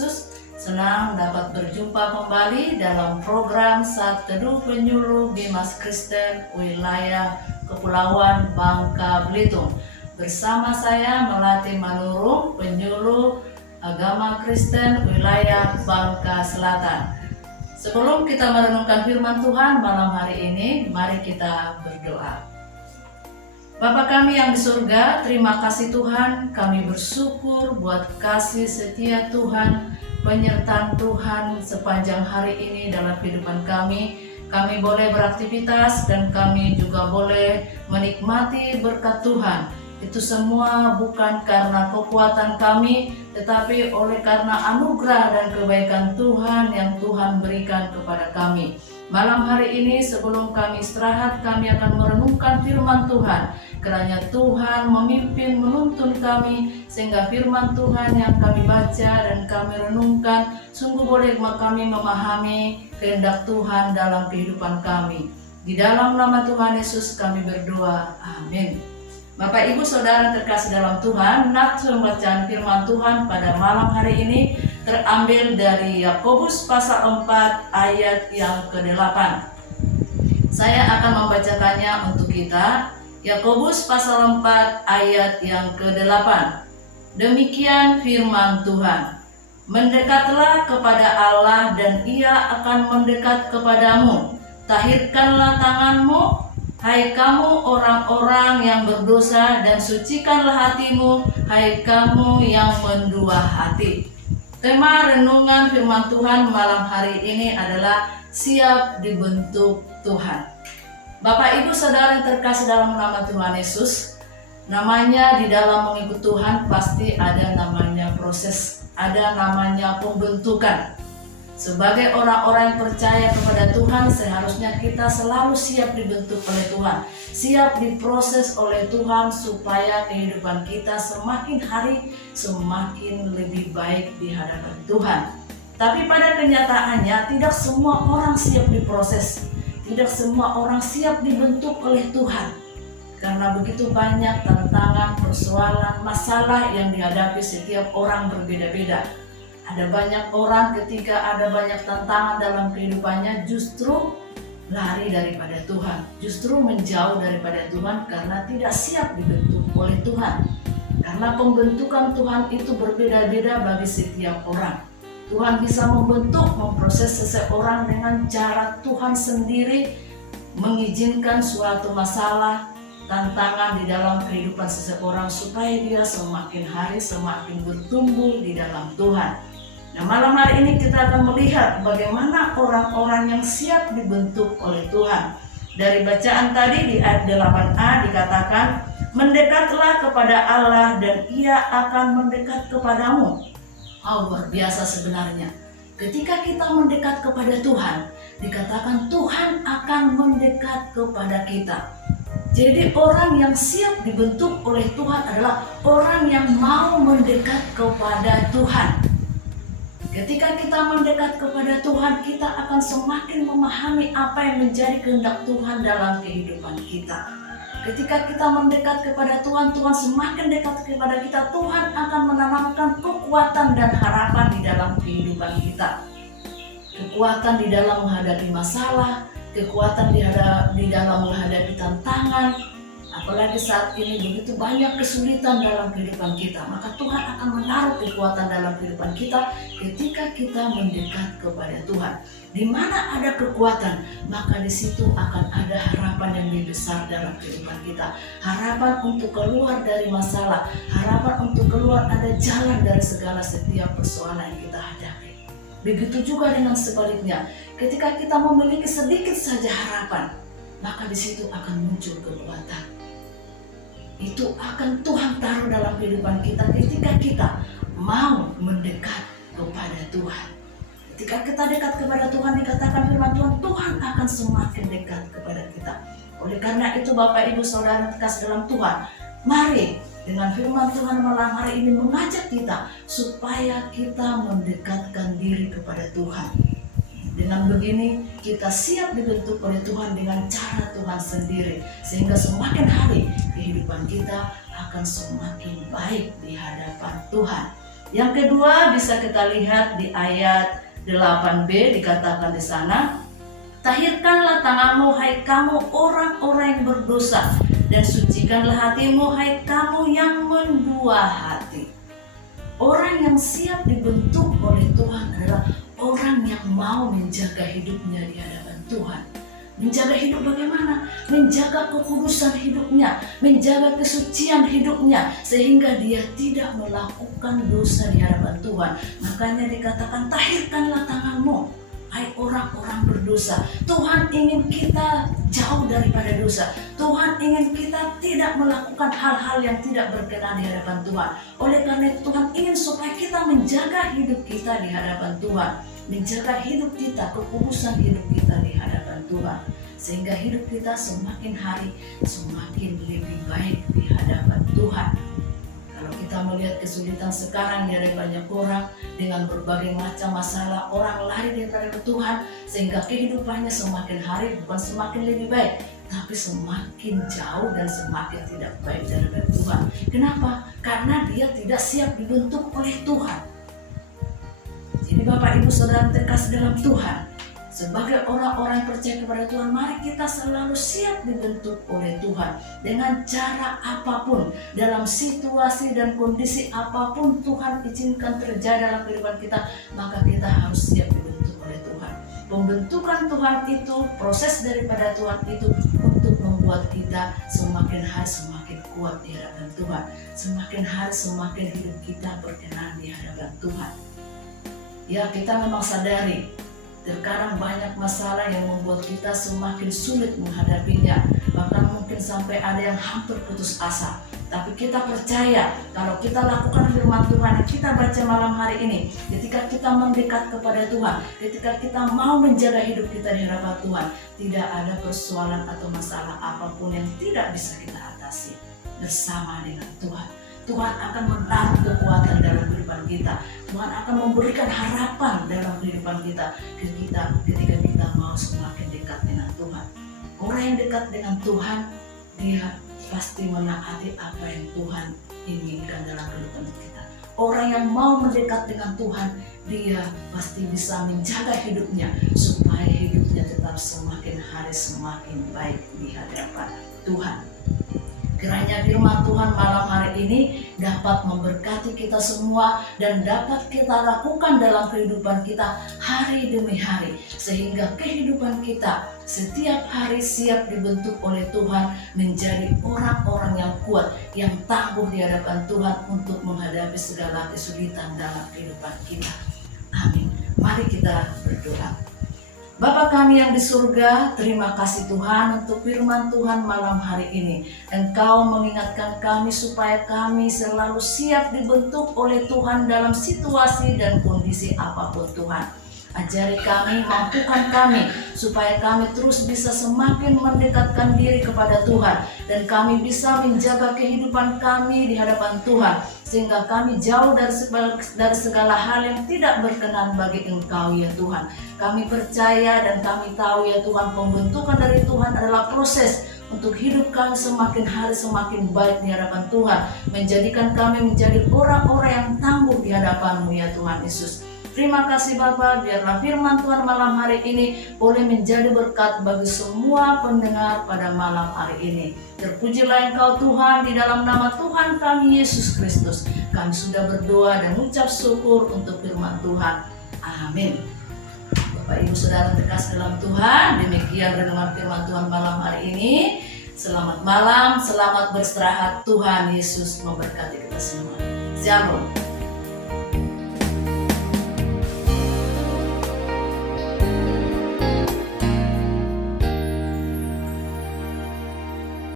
Yesus. Senang dapat berjumpa kembali dalam program Saat Teduh Penyuluh Bimas Kristen wilayah Kepulauan Bangka Belitung. Bersama saya Melati Manurung, penyuluh agama Kristen wilayah Bangka Selatan. Sebelum kita merenungkan firman Tuhan malam hari ini, mari kita berdoa. Bapa kami yang di surga, terima kasih Tuhan, kami bersyukur buat kasih setia Tuhan, penyertaan Tuhan sepanjang hari ini dalam kehidupan kami. Kami boleh beraktivitas dan kami juga boleh menikmati berkat Tuhan. Itu semua bukan karena kekuatan kami, tetapi oleh karena anugerah dan kebaikan Tuhan yang Tuhan berikan kepada kami. Malam hari ini sebelum kami istirahat, kami akan merenungkan firman Tuhan. Kiranya Tuhan memimpin menuntun kami, sehingga firman Tuhan yang kami baca dan kami renungkan sungguh boleh kami memahami kehendak Tuhan dalam kehidupan kami. Di dalam nama Tuhan Yesus kami berdoa, amin. Bapak Ibu Saudara terkasih dalam Tuhan, nafsu pembacaan firman Tuhan pada malam hari ini terambil dari Yakobus pasal 4 ayat yang ke-8. Saya akan membacakannya untuk kita. Yakobus pasal 4 ayat yang ke-8. Demikian firman Tuhan. Mendekatlah kepada Allah dan Ia akan mendekat kepadamu. Tahirkanlah tanganmu, hai kamu orang-orang yang berdosa, dan sucikanlah hatimu, hai kamu yang mendua hati. Tema renungan firman Tuhan malam hari ini adalah siap dibentuk Tuhan. Bapak Ibu Saudara yang terkasih dalam nama Tuhan Yesus, namanya di dalam mengikut Tuhan pasti ada namanya proses, ada namanya pembentukan. Sebagai orang-orang yang percaya kepada Tuhan, seharusnya kita selalu siap dibentuk oleh Tuhan, siap diproses oleh Tuhan supaya kehidupan kita semakin hari semakin lebih baik di hadapan Tuhan. Tapi pada kenyataannya tidak semua orang siap diproses, tidak semua orang siap dibentuk oleh Tuhan. Karena begitu banyak tantangan, persoalan, masalah yang dihadapi setiap orang berbeda-beda. Ada banyak orang ketika ada banyak tantangan dalam kehidupannya justru lari daripada Tuhan, justru menjauh daripada Tuhan karena tidak siap dibentuk oleh Tuhan. Karena pembentukan Tuhan itu berbeda-beda bagi setiap orang. Tuhan bisa membentuk, memproses seseorang dengan cara Tuhan sendiri mengizinkan suatu masalah, tantangan di dalam kehidupan seseorang supaya dia semakin hari semakin bertumbuh di dalam Tuhan. Nah, malam hari ini kita akan melihat bagaimana orang-orang yang siap dibentuk oleh Tuhan. Dari bacaan tadi di ayat 8a dikatakan, mendekatlah kepada Allah dan Ia akan mendekat kepadamu. Luar biasa sebenarnya. Ketika kita mendekat kepada Tuhan, dikatakan Tuhan akan mendekat kepada kita. Jadi orang yang siap dibentuk oleh Tuhan adalah orang yang mau mendekat kepada Tuhan. Ketika kita mendekat kepada Tuhan, kita akan semakin memahami apa yang menjadi kehendak Tuhan dalam kehidupan kita. Ketika kita mendekat kepada Tuhan, Tuhan semakin dekat kepada kita. Tuhan akan menanamkan kekuatan dan harapan di dalam kehidupan kita. Kekuatan di dalam menghadapi masalah, kekuatan di dalam menghadapi tantangan. Apalagi saat ini begitu banyak kesulitan dalam kehidupan kita, maka Tuhan akan menaruh kekuatan dalam kehidupan kita ketika kita mendekat kepada Tuhan. Di mana ada kekuatan, maka di situ akan ada harapan yang lebih besar dalam kehidupan kita. Harapan untuk keluar dari masalah, harapan untuk keluar ada jalan dari segala setiap persoalan yang kita hadapi. Begitu juga dengan sebaliknya, ketika kita memiliki sedikit saja harapan, maka di situ akan muncul kekuatan. Itu akan Tuhan taruh dalam kehidupan kita ketika kita mau mendekat kepada Tuhan. Ketika kita dekat kepada Tuhan, dikatakan firman Tuhan, Tuhan akan semakin dekat kepada kita. Oleh karena itu Bapak Ibu Saudara terkasih dalam Tuhan, mari dengan firman Tuhan malam hari ini mengajak kita supaya kita mendekatkan diri kepada Tuhan. Dengan begini kita siap dibentuk oleh Tuhan dengan cara Tuhan sendiri, sehingga semakin hari kehidupan kita akan semakin baik di hadapan Tuhan. Yang kedua bisa kita lihat di ayat 8b dikatakan di sana, tahirkanlah tanganmu hai kamu orang-orang yang berdosa, dan sucikanlah hatimu hai kamu yang mendua hati. Orang yang siap dibentuk oleh Tuhan adalah orang yang mau menjaga hidupnya di hadapan Tuhan. Menjaga hidup bagaimana? Menjaga kekudusan hidupnya, menjaga kesucian hidupnya, sehingga dia tidak melakukan dosa di hadapan Tuhan. Makanya dikatakan, tahirkanlah tanganmu, hai orang-orang berdosa. Tuhan ingin kita jauh daripada dosa. Tuhan ingin kita tidak melakukan hal-hal yang tidak berkenan di hadapan Tuhan. Oleh karena itu Tuhan ingin supaya kita menjaga hidup kita di hadapan Tuhan. Menjaga hidup kita, kekudusan hidup kita di hadapan Tuhan, sehingga hidup kita semakin hari semakin lebih baik di hadapan Tuhan. Kalau kita melihat kesulitan sekarang, ada banyak orang dengan berbagai macam masalah, orang lari daripada Tuhan, sehingga kehidupannya semakin hari bukan semakin lebih baik, tapi semakin jauh dan semakin tidak baik daripada Tuhan. Kenapa? Karena dia tidak siap dibentuk oleh Tuhan. Jadi Bapak Ibu Saudara terkasih dalam Tuhan, sebagai orang-orang yang percaya kepada Tuhan, mari kita selalu siap dibentuk oleh Tuhan dengan cara apapun, dalam situasi dan kondisi apapun Tuhan izinkan terjadi dalam kehidupan kita, maka kita harus siap dibentuk oleh Tuhan. Pembentukan Tuhan itu, proses daripada Tuhan itu untuk membuat kita semakin hari semakin kuat di hadapan Tuhan, semakin hari semakin hidup kita berkenan di hadapan Tuhan. Ya, kita memang sadari terkadang banyak masalah yang membuat kita semakin sulit menghadapinya, bahkan mungkin sampai ada yang hampir putus asa. Tapi kita percaya kalau kita lakukan firman Tuhan yang kita baca malam hari ini, ketika kita mendekat kepada Tuhan, ketika kita mau menjaga hidup kita di hadapan Tuhan, tidak ada persoalan atau masalah apapun yang tidak bisa kita atasi bersama dengan Tuhan. Tuhan akan menaruh kekuatan dalam kehidupan kita. Tuhan akan memberikan harapan dalam kehidupan kita ketika kita mau semakin dekat dengan Tuhan. Orang yang dekat dengan Tuhan, dia pasti menaati apa yang Tuhan inginkan dalam kehidupan kita. Orang yang mau mendekat dengan Tuhan, dia pasti bisa menjaga hidupnya supaya hidupnya tetap semakin hari semakin baik di hadapan Tuhan. Kiranya firman Tuhan malam hari ini dapat memberkati kita semua dan dapat kita lakukan dalam kehidupan kita hari demi hari, sehingga kehidupan kita setiap hari siap dibentuk oleh Tuhan menjadi orang-orang yang kuat, yang tangguh di hadapan Tuhan untuk menghadapi segala kesulitan dalam kehidupan kita. Amin. Mari kita berdoa. Bapa kami yang di surga, terima kasih Tuhan untuk firman Tuhan malam hari ini. Engkau mengingatkan kami supaya kami selalu siap dibentuk oleh Tuhan dalam situasi dan kondisi apapun Tuhan. Ajari kami, mampukan kami, supaya kami terus bisa semakin mendekatkan diri kepada Tuhan, dan kami bisa menjaga kehidupan kami di hadapan Tuhan, sehingga kami jauh dari segala hal yang tidak berkenan bagi Engkau ya Tuhan. Kami percaya dan kami tahu ya Tuhan, pembentukan dari Tuhan adalah proses untuk hidup kami semakin hari semakin baik di hadapan Tuhan, menjadikan kami menjadi orang-orang yang tangguh di hadapan-Mu ya Tuhan Yesus. Terima kasih Bapa, biarlah firman Tuhan malam hari ini boleh menjadi berkat bagi semua pendengar pada malam hari ini. Terpujilah Engkau Tuhan, di dalam nama Tuhan kami Yesus Kristus. Kami sudah berdoa dan mengucap syukur untuk firman Tuhan. Amin. Bapak Ibu Saudara terkasih dalam Tuhan, demikian renungan firman Tuhan malam hari ini. Selamat malam, selamat beristirahat. Tuhan Yesus memberkati kita semua. Shalom.